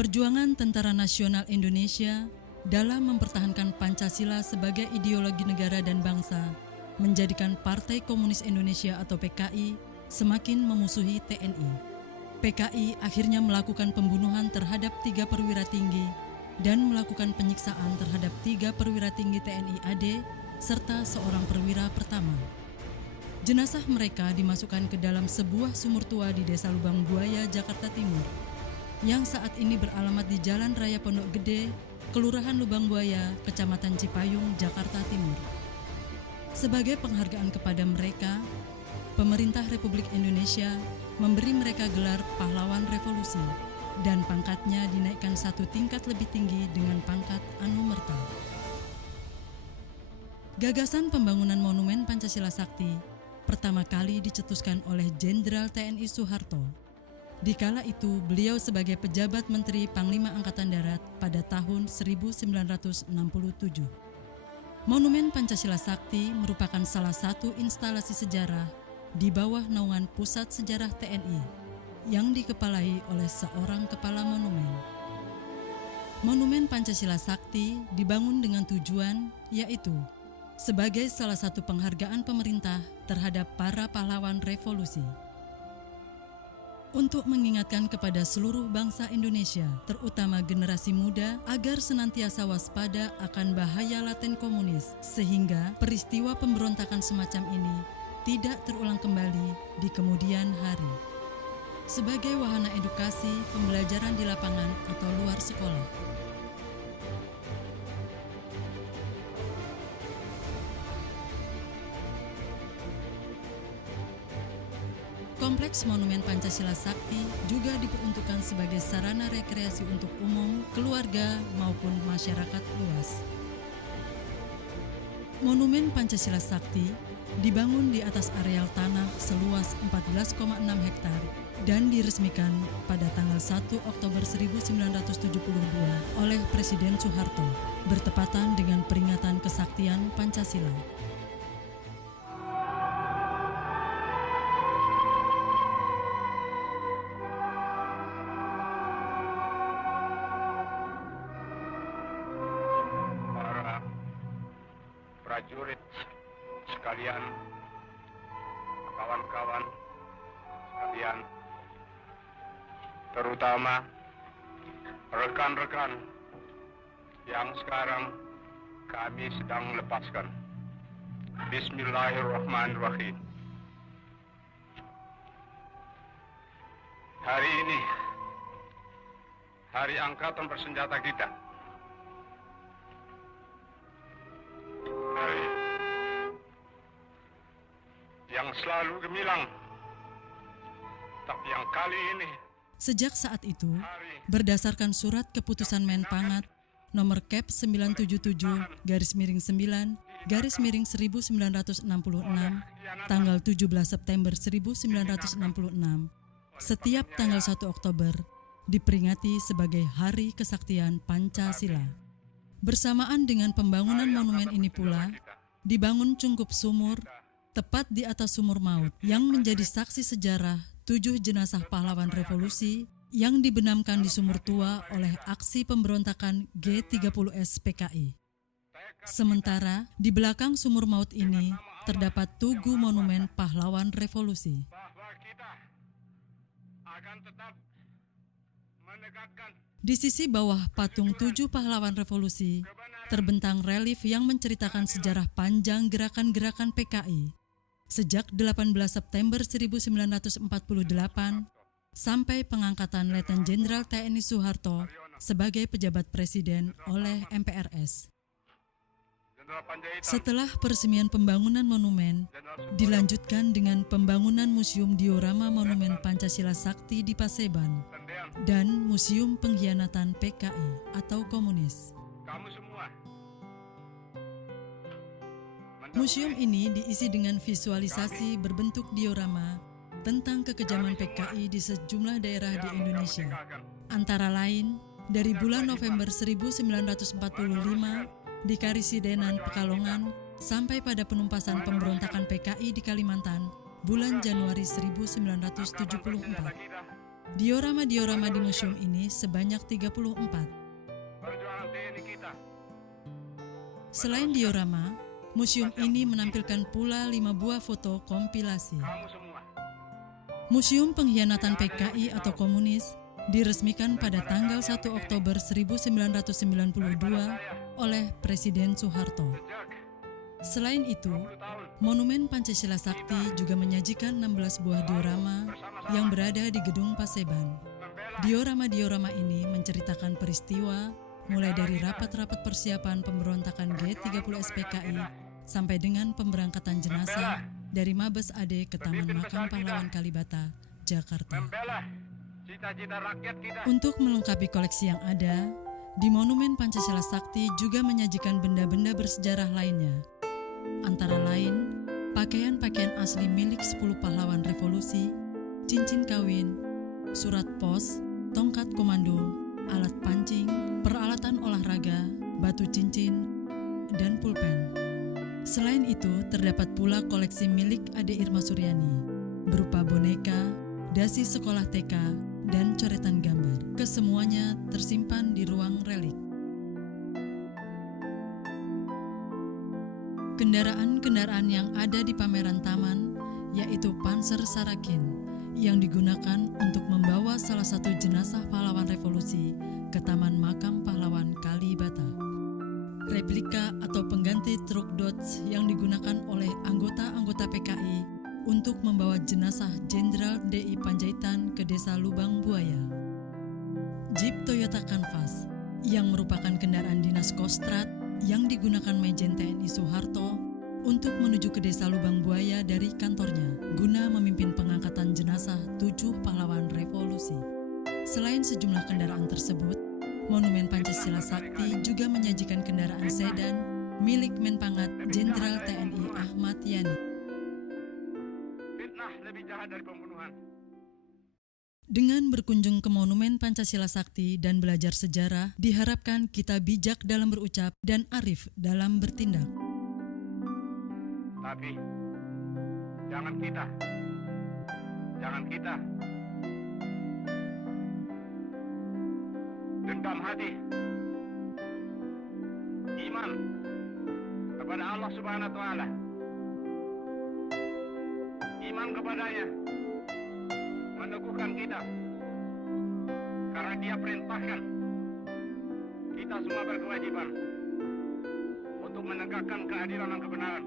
Perjuangan Tentara Nasional Indonesia dalam mempertahankan Pancasila sebagai ideologi negara dan bangsa menjadikan Partai Komunis Indonesia atau PKI semakin memusuhi TNI. PKI akhirnya melakukan pembunuhan terhadap 3 perwira tinggi dan melakukan penyiksaan terhadap 3 perwira tinggi TNI AD serta seorang perwira pertama. Jenazah mereka dimasukkan ke dalam sebuah sumur tua di Desa Lubang Buaya, Jakarta Timur, yang saat ini beralamat di Jalan Raya Pondok Gede, Kelurahan Lubang Buaya, Kecamatan Cipayung, Jakarta Timur. Sebagai penghargaan kepada mereka, pemerintah Republik Indonesia memberi mereka gelar pahlawan revolusi dan pangkatnya dinaikkan 1 tingkat lebih tinggi dengan pangkat Anumerta. Gagasan pembangunan Monumen Pancasila Sakti pertama kali dicetuskan oleh Jenderal TNI Soeharto. Dikala itu beliau sebagai pejabat Menteri Panglima Angkatan Darat pada tahun 1967. Monumen Pancasila Sakti merupakan salah satu instalasi sejarah di bawah naungan Pusat Sejarah TNI yang dikepalai oleh seorang kepala monumen. Monumen Pancasila Sakti dibangun dengan tujuan yaitu sebagai salah satu penghargaan pemerintah terhadap para pahlawan revolusi. Untuk mengingatkan kepada seluruh bangsa Indonesia, terutama generasi muda, agar senantiasa waspada akan bahaya laten komunis, sehingga peristiwa pemberontakan semacam ini tidak terulang kembali di kemudian hari. Sebagai wahana edukasi pembelajaran di lapangan atau luar sekolah. Kompleks Monumen Pancasila Sakti juga diperuntukkan sebagai sarana rekreasi untuk umum, keluarga, maupun masyarakat luas. Monumen Pancasila Sakti dibangun di atas areal tanah seluas 14,6 hektar dan diresmikan pada tanggal 1 Oktober 1972 oleh Presiden Soeharto, bertepatan dengan peringatan kesaktian Pancasila. Prajurit sekalian, kawan-kawan sekalian, terutama rekan-rekan yang sekarang kami sedang lepaskan. Bismillahirrahmanirrahim. Hari ini, Hari Angkatan Bersenjata kita. Yang selalu gemilang, tapi yang kali ini. Sejak saat itu, berdasarkan surat keputusan Menpangat nomor Kep 977-9-1966 tanggal 17 September 1966, setiap tanggal 1 Oktober diperingati sebagai Hari Kesaktian Pancasila. Bersamaan dengan pembangunan monumen ini pula, dibangun cungkup sumur tepat di atas sumur maut yang menjadi saksi sejarah 7 jenazah pahlawan revolusi yang dibenamkan di sumur tua oleh aksi pemberontakan G30S PKI. Sementara di belakang sumur maut ini terdapat tugu monumen pahlawan revolusi. Di sisi bawah patung 7 pahlawan revolusi terbentang relief yang menceritakan sejarah panjang gerakan-gerakan PKI sejak 18 September 1948 sampai pengangkatan Letnan Jenderal TNI Soeharto sebagai pejabat presiden oleh MPRS. Setelah peresmian pembangunan monumen, dilanjutkan dengan pembangunan Museum Diorama Monumen Pancasila Sakti di Paseban dan Museum Pengkhianatan PKI atau Komunis. Museum ini diisi dengan visualisasi berbentuk diorama tentang kekejaman PKI di sejumlah daerah di Indonesia. Antara lain, dari bulan November 1945 di Karisidenan, Pekalongan, sampai pada penumpasan pemberontakan PKI di Kalimantan, bulan Januari 1974. Diorama-diorama di museum ini sebanyak 34. Perjuangan TNI kita. Selain diorama, museum ini menampilkan pula 5 buah foto kompilasi. Kamu semua. Museum Pengkhianatan PKI atau Komunis diresmikan pada tanggal 1 Oktober 1992 oleh Presiden Soeharto. Sejak Selain itu, 10 tahun Monumen Pancasila Sakti juga menyajikan 16 buah diorama yang berada di Gedung Paseban. membela Diorama-diorama ini menceritakan peristiwa mulai dari rapat-rapat persiapan pemberontakan G30 SPKI sampai dengan pemberangkatan jenazah dari Mabes AD ke Taman Makam Pahlawan Kalibata, Jakarta. membela cita-cita rakyat kita. Untuk melengkapi koleksi yang ada, di Monumen Pancasila Sakti juga menyajikan benda-benda bersejarah lainnya. Antara lain, pakaian-pakaian asli milik 10 pahlawan revolusi, cincin kawin, surat pos, tongkat komando, alat pancing, peralatan olahraga, batu cincin, dan pulpen. Selain itu, terdapat pula koleksi milik Ade Irma Suryani, berupa boneka, dasi sekolah TK, dan coretan gambar. Kesemuanya tersimpan di ruang relik. Kendaraan-kendaraan yang ada di pameran taman yaitu Panzer Sarakin yang digunakan untuk membawa salah satu jenazah pahlawan revolusi ke Taman Makam Pahlawan Kalibata. Replika atau pengganti truk Dodge yang digunakan oleh anggota-anggota PKI untuk membawa jenazah Jenderal DI Panjaitan ke Desa Lubang Buaya. Jeep Toyota Canvas yang merupakan kendaraan dinas Kostrad yang digunakan Majen TNI Soeharto untuk menuju ke Desa Lubang Buaya dari kantornya guna memimpin pengangkatan jenazah 7 pahlawan revolusi. Selain sejumlah kendaraan tersebut, Monumen Pancasila Sakti juga menyajikan kendaraan sedan milik Menpangat Jenderal TNI Ahmad Yani. Fitnah lebih jahat dari pembunuhan. Dengan berkunjung ke Monumen Pancasila Sakti dan belajar sejarah, diharapkan kita bijak dalam berucap dan arif dalam bertindak. Tapi jangan kita dendam hati, iman kepada Allah Subhanahu wa Ta'ala, iman kepadanya meneguhkan kita, karena Dia perintahkan kita semua berkewajiban untuk menegakkan keadilan dan kebenaran.